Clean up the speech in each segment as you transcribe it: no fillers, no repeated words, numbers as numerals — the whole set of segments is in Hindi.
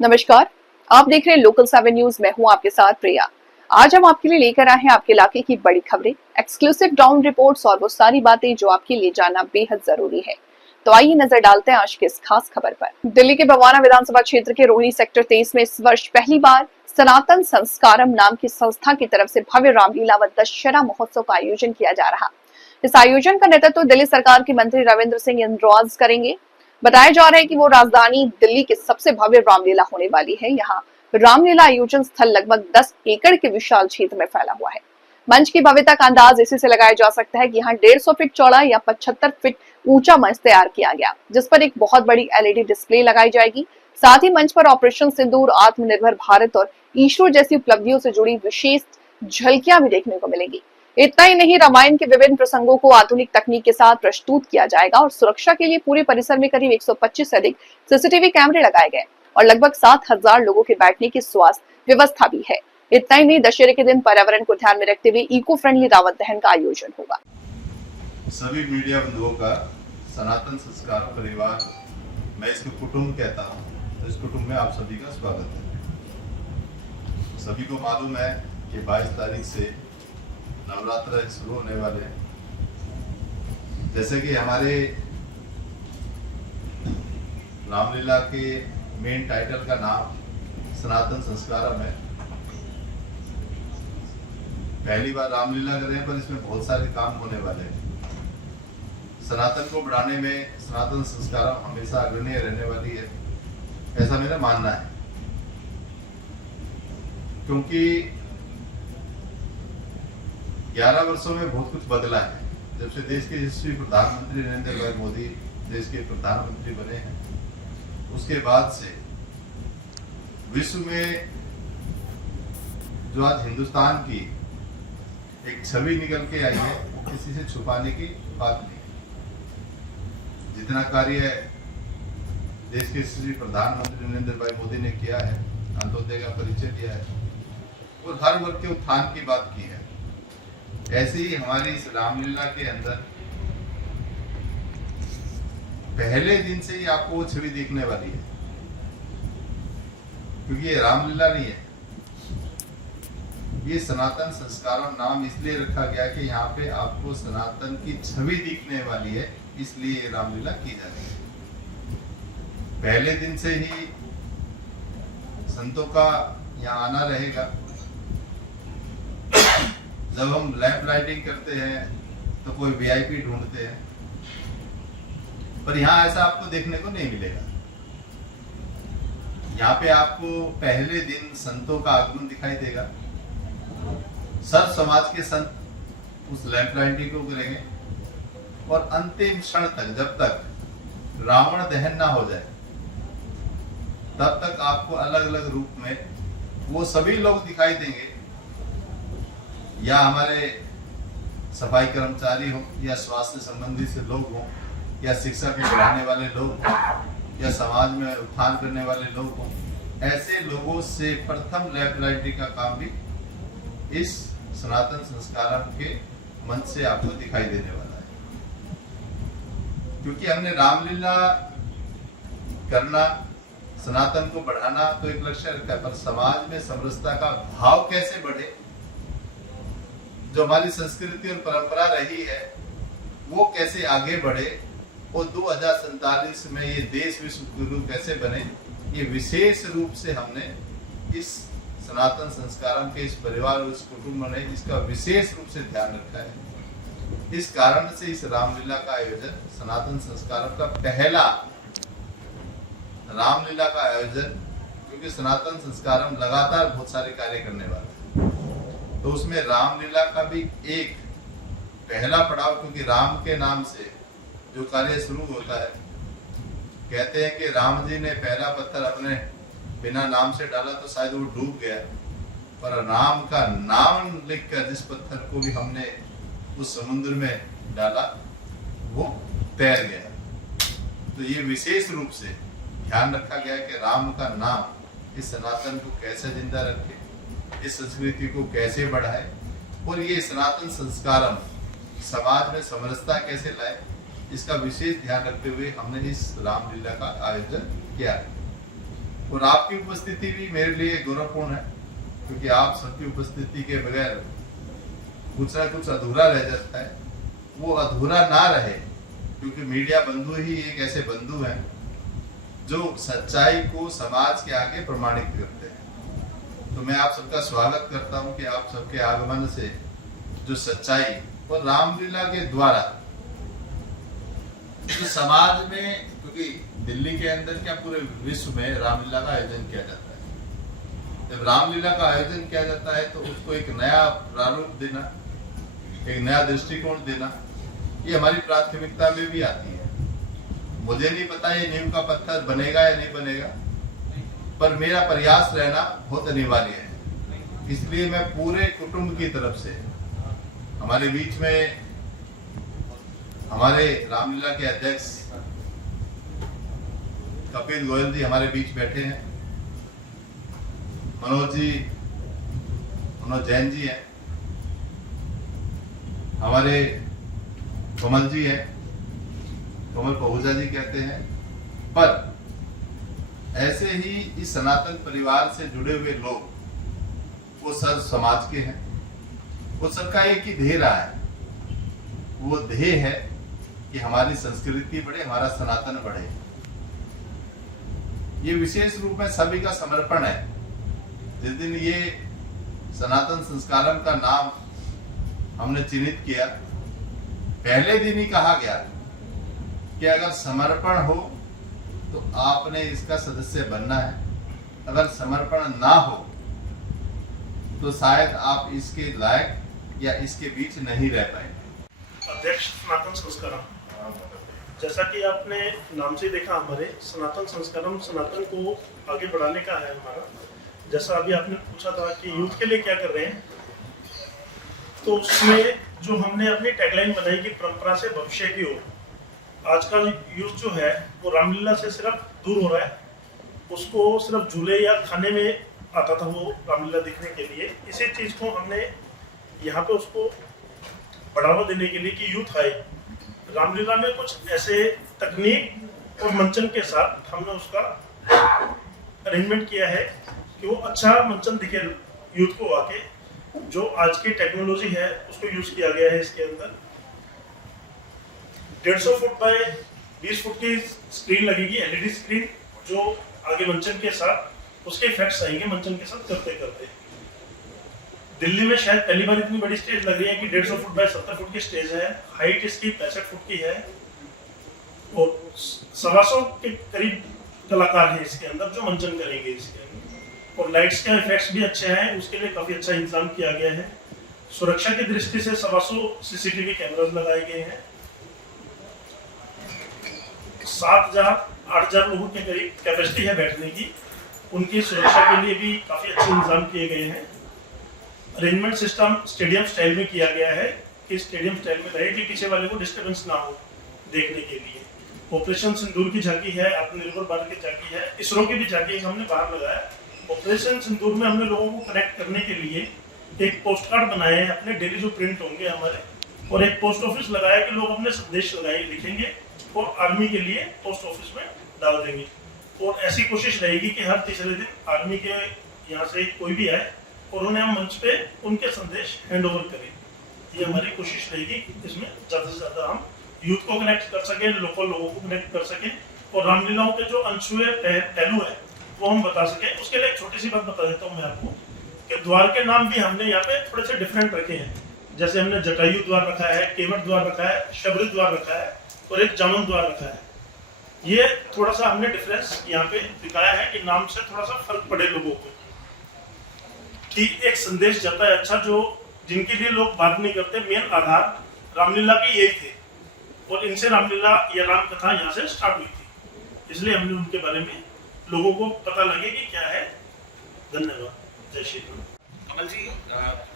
नमस्कार। आप देख रहे हैं लोकल 7 न्यूज। मैं हूं आपके साथ प्रिया। आज हम आपके लिए लेकर आए हैं आपके इलाके की बड़ी खबरें, एक्सक्लूसिव डाउन रिपोर्ट्स और वो सारी बातें जो आपके लिए जानना बेहद जरूरी है। तो आइए नजर डालते हैं आज की इस खास खबर पर। दिल्ली के बवाना विधानसभा क्षेत्र के रोहिणी सेक्टर 23 में इस वर्ष पहली बार सनातन संस्कारम नाम की संस्था की तरफ से भव्य रामलीला व दशहरा महोत्सव का आयोजन किया जा रहा। इस आयोजन का नेतृत्व दिल्ली सरकार के मंत्री रविंद्र सिंह इंद्रौज करेंगे। बताया जा रहा है कि वो राजधानी दिल्ली की सबसे भव्य रामलीला होने वाली है। यहाँ रामलीला आयोजन स्थल लगभग 10 एकड़ के विशाल क्षेत्र में फैला हुआ है। मंच की भव्यता का अंदाज इसी से लगाया जा सकता है कि यहाँ 150 फीट चौड़ा या 75 फीट ऊंचा मंच तैयार किया गया, जिस पर एक बहुत बड़ी एलईडी डिस्प्ले लगाई जाएगी। साथ ही मंच पर ऑपरेशन सिंदूर, आत्मनिर्भर भारत और ईश्वर जैसी उपलब्धियों से जुड़ी विशेष झलकियां भी देखने को मिलेंगी। इतना ही नहीं, रामायण के विभिन्न प्रसंगों को आधुनिक तकनीक के साथ प्रस्तुत किया जाएगा और सुरक्षा के लिए पूरे परिसर में करीब 125 से अधिक सीसीटीवी कैमरे लगाए गए और लगभग 7,000 लोगों के बैठने की स्वास्थ्य व्यवस्था भी है। इतना ही नहीं, दशहरे के दिन पर्यावरण को ध्यान में रखते हुए इको फ्रेंडली रावण दहन का आयोजन होगा। सभी मीडिया बंधुओं का सनातन संस्कार परिवार, मैं इसको कुटुंब कहता हूँ, तो इस कुटुंब में आप सभी का स्वागत है। सभी को मालूम है कि 22 तारीख से नवरात्र शुरू होने वाले हैं। जैसे कि हमारे रामलीला के मेन टाइटल का नाम सनातन संस्कारम है। पहली बार रामलीला कर रहे हैं, पर इसमें बहुत सारे काम होने वाले हैं। सनातन को बढ़ाने में सनातन संस्कारम हमेशा अग्रणी रहने वाली है, ऐसा मेरा मानना है। क्योंकि 11 वर्षों में बहुत कुछ बदला है। जब से देश के यशस्वी प्रधानमंत्री नरेंद्र भाई मोदी देश के प्रधानमंत्री बने हैं, उसके बाद से विश्व में जो आज हिंदुस्तान की एक छवि निकल के आई है, किसी से छुपाने की बात नहीं। जितना कार्य देश के यशस्वी प्रधानमंत्री नरेंद्र भाई मोदी ने किया है, अंत्योदय का परिचय दिया है और हर वर्ग के उत्थान की बात की है, ऐसे ही हमारी इस रामलीला के अंदर पहले दिन से ही आपको वो छवि दिखने वाली है। क्योंकि ये रामलीला नहीं है, ये सनातन संस्कारम नाम इसलिए रखा गया कि यहाँ पे आपको सनातन की छवि दिखने वाली है, इसलिए ये रामलीला की जा रही है। पहले दिन से ही संतों का यहाँ आना रहेगा। जब हम लैंप लाइटिंग करते हैं तो कोई वीआईपी ढूंढते हैं, पर यहाँ ऐसा आपको देखने को नहीं मिलेगा। यहाँ पे आपको पहले दिन संतों का आगमन दिखाई देगा। सर्व समाज के संत उस लैंप लाइटिंग को करेंगे और अंतिम क्षण तक, जब तक रावण दहन ना हो जाए, तब तक आपको अलग अलग रूप में वो सभी लोग दिखाई देंगे। या हमारे सफाई कर्मचारी हो, या स्वास्थ्य संबंधी से लोग हों, या शिक्षा के बढ़ाने वाले लोग हों, या समाज में उत्थान करने वाले लोग हों, ऐसे लोगों से प्रथम लैंप लाइटिंग का काम भी इस सनातन संस्कारम के मंच से आपको दिखाई देने वाला है। क्योंकि हमने रामलीला करना, सनातन को बढ़ाना तो एक लक्ष्य रखा है, पर समाज में समरसता का भाव कैसे बढ़े, जो हमारी संस्कृति और परंपरा रही है, वो कैसे आगे बढ़े और 2047 में ये देश विश्व गुरु कैसे बने, ये विशेष रूप से हमने इस सनातन संस्कारम के इस परिवार और इस कुटुंब ने इसका विशेष रूप से ध्यान रखा है। इस कारण से इस रामलीला का आयोजन, सनातन संस्कारम का पहला रामलीला का आयोजन, क्योंकि सनातन संस्कारम लगातार बहुत सारे कार्य करने वाला है, तो उसमें रामलीला का भी एक पहला पड़ाव, क्योंकि राम के नाम से जो कार्य शुरू होता है, कहते हैं कि राम जी ने पहला पत्थर अपने बिना नाम से डाला तो शायद वो डूब गया, पर राम का नाम लिखकर जिस पत्थर को भी हमने उस समुद्र में डाला, वो तैर गया। तो ये विशेष रूप से ध्यान रखा गया कि राम का नाम इस सनातन को कैसे जिंदा रखे, इस संस्कृति को कैसे बढ़ाए और ये सनातन संस्कारम समाज में समरसता कैसे लाए, इसका विशेष ध्यान रखते हुए हमने इस रामलीला का आयोजन किया है। और आपकी उपस्थिति भी मेरे लिए गौरवपूर्ण है, क्योंकि आप सबकी उपस्थिति के बगैर कुछ ना कुछ अधूरा रह जाता है। वो अधूरा ना रहे, क्योंकि मीडिया बंधु ही एक ऐसे बंधु हैं जो सच्चाई को समाज के आगे प्रमाणित करते हैं। तो मैं आप सबका स्वागत करता हूं कि आप सबके आगमन से जो सच्चाई और रामलीला के द्वारा जो समाज में, क्योंकि दिल्ली के अंदर क्या पूरे विश्व में रामलीला का आयोजन किया जाता है। जब रामलीला का आयोजन किया जाता है तो उसको एक नया प्रारूप देना, एक नया दृष्टिकोण देना, ये हमारी प्राथमिकता में भी आती है। मुझे नहीं पता ये नींव का पत्थर बनेगा या नहीं बनेगा, पर मेरा प्रयास रहना बहुत अनिवार्य है। इसलिए मैं पूरे कुटुंब की तरफ से, हमारे बीच में हमारे रामलीला के अध्यक्ष कपिल गोयल जी हमारे बीच बैठे हैं, मनोज जैन जी हैं, हमारे कमल जी हैं, कमल पहूजा जी कहते हैं। पर ऐसे ही इस सनातन परिवार से जुड़े हुए लोग वो सर समाज के हैं। वो सबका एक ही ध्येय रहा है, वो ध्येय है कि हमारी संस्कृति बढ़े, हमारा सनातन बढ़े। ये विशेष रूप में सभी का समर्पण है। जिस दिन ये सनातन संस्कारम का नाम हमने चिन्हित किया, पहले दिन ही कहा गया कि अगर समर्पण हो तो आपने इसका सदस्य बनना है, अगर समर्पण ना हो तो शायद आप इसके लायक या इसके बीच नहीं रह पाएंगे। अध्यक्ष सनातन संस्कारम, जैसा कि आपने नाम से देखा, हमारे सनातन संस्कारम सनातन को आगे बढ़ाने का है हमारा। जैसा अभी आपने पूछा था कि यूथ के लिए क्या कर रहे हैं, तो उसमें जो हमने अपनी टैगलाइन बनाई कि परंपरा से भविष्य की ओर। आजकल यूथ जो है वो रामलीला से सिर्फ दूर हो रहा है। उसको सिर्फ झूले या खाने में आता था वो रामलीला देखने के लिए। इसी चीज को हमने यहाँ पे उसको बढ़ावा देने के लिए कि यूथ आए रामलीला में, कुछ ऐसे तकनीक और मंचन के साथ हमने उसका अरेंजमेंट किया है कि वो अच्छा मंचन दिखे यूथ को आके। जो आज की टेक्नोलॉजी है उसको यूज किया गया है इसके अंदर। 150 फुट बाय 20 फुट की स्क्रीन लगेगी, एलईडी स्क्रीन, जो आगे मंचन के साथ उसके इफेक्ट्स आएंगे मंचन के साथ करते करते। दिल्ली में शायद पहली बार इतनी बड़ी स्टेज लग रही है कि 150 फुट बाय 70 फुट की स्टेज है। हाइट इसकी 65 फुट की है और 125 के करीब कलाकार हैं इसके अंदर जो मंचन करेंगे इसके अंदर। और लाइट्स के इफेक्ट्स भी अच्छे हैं, उसके लिए काफी अच्छा इंतजाम किया गया है। सुरक्षा की दृष्टि से 125 सीसीटीवी कैमरास लगाए गए हैं। 7,000-8,000 लोगों के करीब कैपेसिटी है बैठने की। उनकी सुरक्षा के लिए भी काफी अच्छे इंतजाम किए गए हैं। अरेंजमेंट सिस्टम स्टेडियम स्टाइल में किया गया है कि स्टेडियम स्टाइल में रहे कि पीछे वाले को डिस्टर्बेंस ना हो देखने के लिए। ऑपरेशन सिंदूर की झांकी है, आत्मनिर्भर भारत की झांकी है, इसरो की भी झांकी हमने बाहर लगाया। ऑपरेशन सिंदूर में हमने लोगों को कनेक्ट करने के लिए एक पोस्ट कार्ड बनाए हैं अपने, डेली जो प्रिंट होंगे हमारे, और एक पोस्ट ऑफिस लगाया कि लोग अपने संदेश लगाए लिखेंगे और आर्मी के लिए पोस्ट ऑफिस में डाल देंगे। और ऐसी कोशिश रहेगी कि हर तीसरे दिन आर्मी के यहाँ से कोई भी आए और उन्हें हम मंच पे उनके संदेश हैंड ओवर करें। ये हमारी कोशिश रहेगी। इसमें ज़्यादा से ज़्यादा हम यूथ को कनेक्ट कर सकें, लोकल लोगों को कनेक्ट कर सकें और रामलीलाओं के जो अनछुए पहलू है वो हम बता सकें। उसके लिए एक छोटी सी बात बता देता हूँ मैं आपको कि द्वार के नाम भी हमने यहाँ पे थोड़े से डिफरेंट रखे हैं। जैसे हमने जटायु द्वार रखा है, केवट द्वार रखा है, शबरी द्वार रखा है और एक जामुन द्वार रखा है। ये थोड़ा सा हमने डिफरेंस यहाँ पे दिखाया है कि नाम से थोड़ा सा फर्क पड़े लोगों को, कि एक संदेश जाता है अच्छा, जो जिनके लिए लोग बात नहीं करते। मेन आधार रामलीला के यही थे और इनसे रामलीला या राम कथा यहाँ से स्टार्ट हुई थी, इसलिए हमने उनके बारे में लोगों को पता लगे कि क्या है। धन्यवाद। जय श्री राम। कमल जी,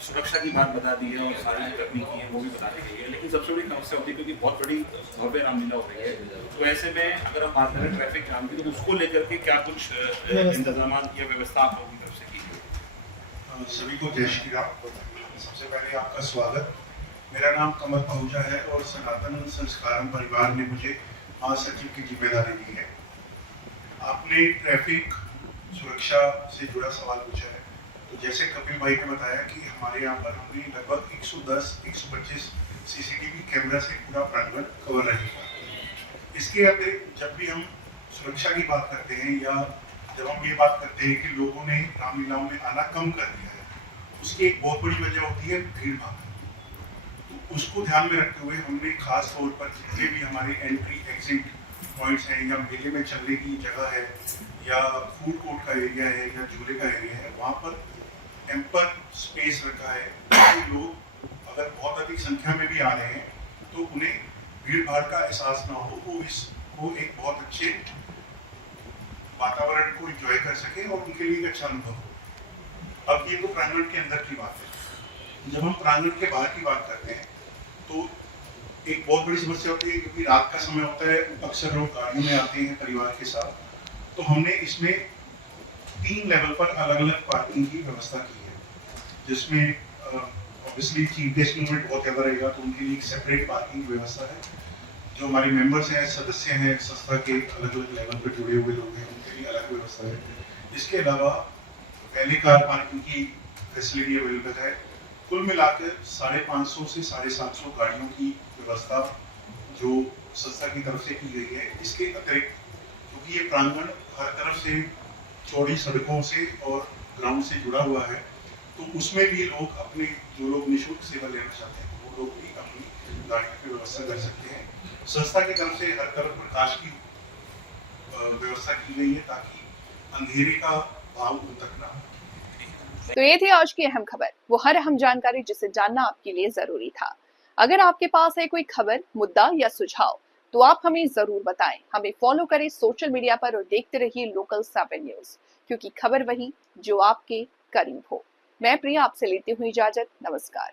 सुरक्षा की बात बता दी है और सारी जो तकनीकी है वो भी बता दी गई है, लेकिन सबसे बड़ी समस्या होती है क्योंकि बहुत बड़ी भव्य रामलीला हो रही है, तो ऐसे में अगर हम बात करें ट्रैफिक जाम की, तो उसको लेकर के क्या कुछ इंतजाम या व्यवस्था आप लोगों की तरफ से की गई? सभी को जय श्री राम। सबसे पहले आपका स्वागत। मेरा नाम कमल पहूजा है और सनातन संस्कारम परिवार ने मुझे महासचिव की जिम्मेदारी दी है। आपने ट्रैफिक सुरक्षा से जुड़ा सवाल पूछा है। तो जैसे कपिल भाई ने बताया कि हमारे यहाँ पर हमने लगभग 110-125 सीसीटीवी कैमरा से पूरा प्रांगण कवर रहेगा। इसके अतिरिक्त जब भी हम सुरक्षा की बात करते हैं या जब हम ये बात करते हैं कि लोगों ने रामलीलाओं में आना कम कर दिया है, उसकी एक बहुत बड़ी वजह होती है भीड़ भाड़। तो उसको ध्यान में रखते हुए हमने खास तौर पर जितने भी हमारे एंट्री एग्जिट पॉइंट्स हैं या मेले में चलने की जगह है या फूड कोर्ट का एरिया है या झूले का एरिया है, वहाँ पर एम्पर स्पेस रखा है ताकि लोग अगर बहुत अधिक संख्या में भी आ रहे हैं तो उन्हें भीड़ भाड़ का एहसास ना हो, वो इसको एक बहुत अच्छे वातावरण को एंजॉय कर सके और उनके लिए एक अच्छा अनुभव हो। अब ये तो प्रांगण के अंदर की बात है। जब हम प्रांगण के बाहर की बात करते हैं तो एक बहुत बड़ी समस्या होती है, क्योंकि रात का समय होता है, अक्सर लोग गाड़ियों में आते हैं परिवार के साथ। तो हमने इसमें 3 लेवल पर अलग अलग पार्किंग की व्यवस्था की है, जिसमें ऑब्वियसली चीफ गेस्ट मूवमेंट बहुत ज्यादा रहेगा तो उनके लिए एक सेपरेट पार्किंग व्यवस्था है। जो हमारे मेंबर्स हैं, सदस्य हैं संस्था के, अलग अलग लेवल पर जुड़े हुए लोग हैं, उनके लिए अलग व्यवस्था है। इसके अलावा पहले कार पार्किंग की फैसिलिटी अवेलेबल है। कुल मिलाकर 550 से 750 गाड़ियों की व्यवस्था जो संस्था की तरफ से की गई है। इसके अतिरिक्त क्योंकि ये प्रांगण हर तरफ से चौड़ी सड़कों से और ग्राउंड से जुड़ा हुआ है, तो उसमें भी लोग अपने जो लोग निःशुल्क सेवा लेना चाहते हैं वो लोग भी अपनी गाड़ियों की व्यवस्था कर सकते हैं। संस्था की तरफ से हर तरफ प्रकाश की व्यवस्था की गई है ताकि अंधेरे का भाव उन तक ना हो। तो ये थी आज की अहम खबर, वो हर अहम जानकारी जिसे जानना आपके लिए जरूरी था। अगर आपके पास है कोई खबर, मुद्दा या सुझाव तो आप हमें जरूर बताएं। हमें फॉलो करें सोशल मीडिया पर और देखते रहिए लोकल 7 न्यूज, क्योंकि खबर वही जो आपके करीब हो। मैं प्रिया आपसे लेती हूँ इजाजत। नमस्कार।